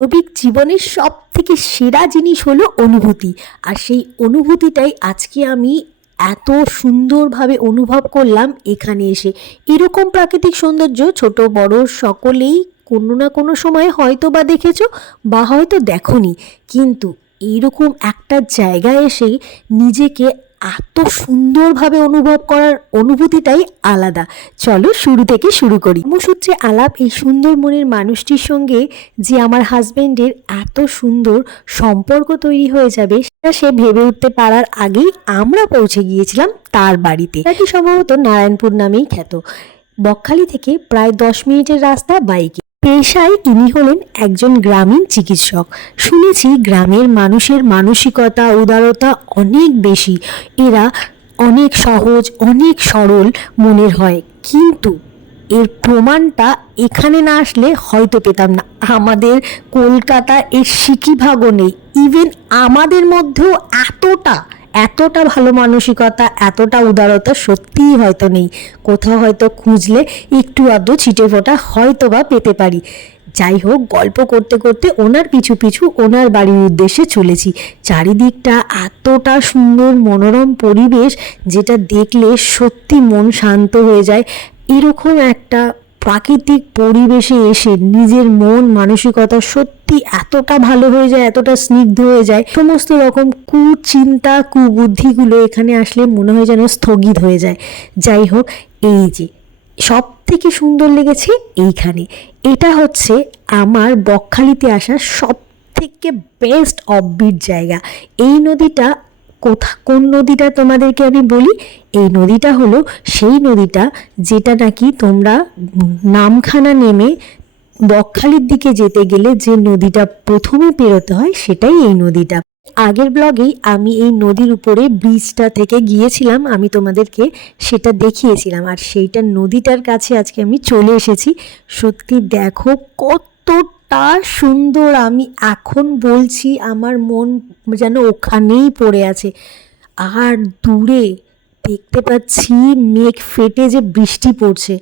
মানবিক জীবনের সব থেকে সেরা জিনিস হলো অনুভূতি। আর সেই অনুভূতিটাই আজকে আমি এত সুন্দরভাবে অনুভব করলাম এখানে এসে। এরকম প্রাকৃতিক সৌন্দর্য ছোট, বড় সকলেই কোনো না কোনো সময় হয়তো বা দেখেছ বা হয়তো দেখোনি। কিন্তু এইরকম একটা জায়গায় এসে নিজেকে এত সুন্দরভাবে অনুভব করার অনুভূতিটাই আলাদা। চলো শুরু থেকে শুরু করি। সূত্রে আলাপ এই সুন্দর মনের মানুষটির সঙ্গে যে আমার হাজবেন্ডের এত সুন্দর সম্পর্ক তৈরি হয়ে যাবে, সেটা সে ভেবে উঠতে পারার আগেই আমরা পৌঁছে গিয়েছিলাম তার বাড়িতে। এটি সম্ভবত নারায়ণপুর নামেই খ্যাত। বকখালি থেকে প্রায় দশ মিনিটের রাস্তা বাইকে। পেশায় ইনি হলেন একজন গ্রামীণ চিকিৎসক। শুনেছি গ্রামের মানুষের মানসিকতা, উদারতা অনেক বেশি। এরা অনেক সহজ, অনেক সরল মনের হয়। কিন্তু এর প্রমাণটা এখানে না আসলে হয়তো পেতাম না। আমাদের কলকাতা এর সিকিভাগও নেই। ইভেন আমাদের মধ্যেও এতটা এতটা ভালো মানসিকতা, এতটা উদারতা সত্যিই হয়তো নেই। কোথাও হয়তো খুঁজলে একটু আধটু ছিটে ফোটা হয়তো বা পেতে পারি। যাই হোক, গল্প করতে করতে ওনার পিছু পিছু ওনার বাড়ির উদ্দেশ্যে চলেছি। চারিদিকটা এতটা সুন্দর মনোরম পরিবেশ যেটা দেখলে সত্যি মন শান্ত হয়ে যায়। এরকম একটা প্রাকৃতিক পরিবেশে এসে নিজের মন, মানসিকতা সত্যি এতটা ভালো হয়ে যায়, এতটা স্নিগ্ধ হয়ে যায়, সমস্ত রকম কুচিন্তা, কুবুদ্ধিগুলো এখানে আসলে মনে হয় যেন স্থগিত হয়ে যায়। যাই হোক, এই যে সব থেকে সুন্দর লেগেছে এইখানে। এটা হচ্ছে আমার বকখালিতে আসা সব থেকে বেস্ট অফবিট জায়গা। এই নদীটা কোথা, কোন নদীটা তোমাদেরকে আমি বলি? এই নদীটা হলো সেই নদীটা যেটা নাকি তোমরা নামখানা নেমে বকখালির দিকে যেতে গেলে যে নদীটা প্রথমে পেরোতে হয় সেটাই এই নদীটা। আগের ব্লগেই আমি এই নদীর উপরে ব্রিজটা থেকে গিয়েছিলাম, আমি তোমাদেরকে সেটা দেখিয়েছিলাম। আর সেইটা নদীটার কাছে আজকে আমি চলে এসেছি। সত্যি দেখো কতটা সুন্দর আমি এখন বলছি, আমার মন যেন ওখানেই পড়ে আছে। আর দূরে দেখতে পাচ্ছি মেঘ ফেটে যে বৃষ্টি পড়ছে।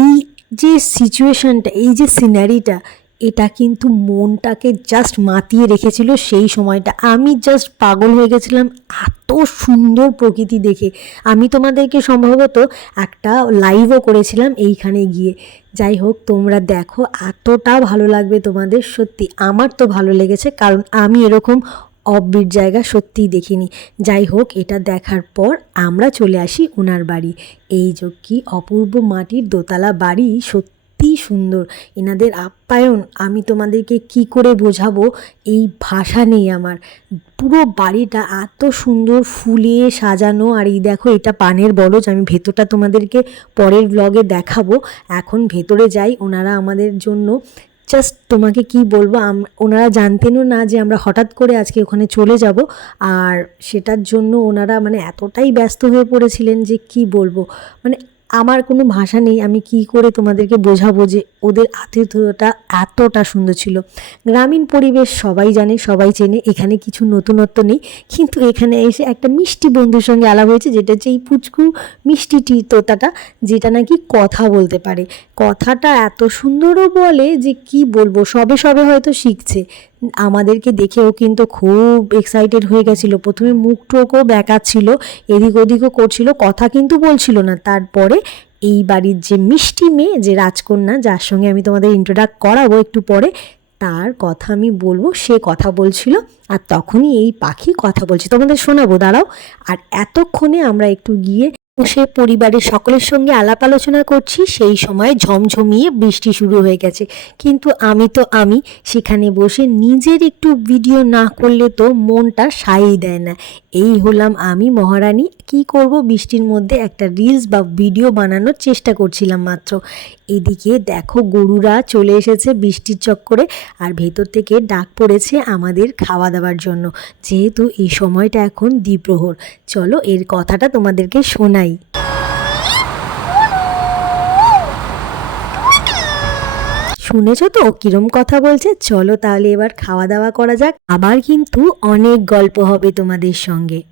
এই যে সিচুয়েশনটা এই যে সিনারিটা এটা কিন্তু মনটাকে জাস্ট মাতিয়ে রেখেছিল সেই সময়টা। আমি জাস্ট পাগল হয়ে গেছিলাম এত সুন্দর প্রকৃতি দেখে। আমি তোমাদেরকে সম্ভবত একটা লাইভও করেছিলাম এইখানে গিয়ে। যাই হোক, তোমরা দেখো, এতটা ভালো লাগবে তোমাদের, সত্যি আমার তো ভালো লেগেছে, কারণ আমি এরকম অফবিট জায়গা সত্যিই দেখিনি। যাই হোক, এটা দেখার পর আমরা চলে আসি ওনার বাড়ি। এই যে কি অপূর্ব মাটির দোতলা বাড়ি সত্যিই সুন্দর। এনাদের আপ্যায়ন, আমি তোমাদেরকে কি করে বোঝাবো? এই ভাষা নেই আমার। পুরো বাড়িটা এত সুন্দর ফুলে সাজানো, আর এই দেখো, এটা পানের বরজ আমি ভেতরটা তোমাদেরকে পরের ব্লগে দেখাবো। এখন ভেতরে যাই, ওনারা আমাদের জন্য জাস্ট তোমাকে কি বলব ওনারা জানতেনও না যে আমরা হঠাৎ করে আজকে ওখানে চলে যাব, আর সেটার জন্য ওনারা মানে এতটাই ব্যস্ত হয়ে পড়েছিলেন যে কি বলব? মানে আমার কোনো ভাষা নেই, আমি কি করে তোমাদেরকে বোঝাবো যে ওদের আতিথ্যটা এতটা সুন্দর ছিল। গ্রামীণ পরিবেশ সবাই জানে, সবাই চেনে, এখানে কিছু নতুনত্ব নেই। কিন্তু এখানে এসে একটা মিষ্টি বন্ধুর সঙ্গে আলাপ হয়েছে, যেটা হচ্ছে এই পুচকু মিষ্টি টি তোতাটা যেটা নাকি কথা বলতে পারে। কথাটা এত সুন্দরও বলে যে কি বলব, সবে সবে হয়তো শিখছে। আমাদেরকে দেখেও কিন্তু খুব এক্সাইটেড হয়ে গেছিল। প্রথমে মুখ টোকও ব্যাকাচ্ছিল এদিক ওদিকও করছিল, কথা কিন্তু বলছিল না। তারপরে এই বাড়ির যে মিষ্টি মেয়ে, যে রাজকন্যা, যার সঙ্গে আমি তোমাদের ইন্ট্রোডাক্ট করাবো একটু পরে, তার কথা আমি বলব, সে কথা বলছিল, আর তখনই এই পাখি কথা বলছে। তোমাদের শোনাবো, দাঁড়াও। আর এতক্ষণে আমরা একটু গিয়ে বসে পরিবারের সকলের সঙ্গে আলাপ আলোচনা করছি, সেই সময় ঝমঝমিয়ে বৃষ্টি শুরু হয়ে গেছে। কিন্তু আমি তো আমি, সেখানে বসে নিজের একটু ভিডিও না করলে তো মনটা সাই দেয় না। এই হলাম আমি, মহারানী। কি করব? বৃষ্টির মধ্যে একটা রিলস বা ভিডিও বানানোর চেষ্টা করছিলাম মাত্র। এদিকে দেখো, গরুরা চলে এসেছে বৃষ্টির চক্করে, আর ভেতর থেকে ডাক পড়েছে আমাদের খাওয়া দাওয়ার জন্য। যেহেতু এই সময়টা এখন দ্বিপ্রহর। চলো এর কথাটা তোমাদেরকে শোনাই শুনেছো তো, কিরম কথা বলছে? চলো তাহলে এবার খাওয়া দাওয়া করা যাক। আবার কিন্তু অনেক গল্প হবে তোমাদের সঙ্গে।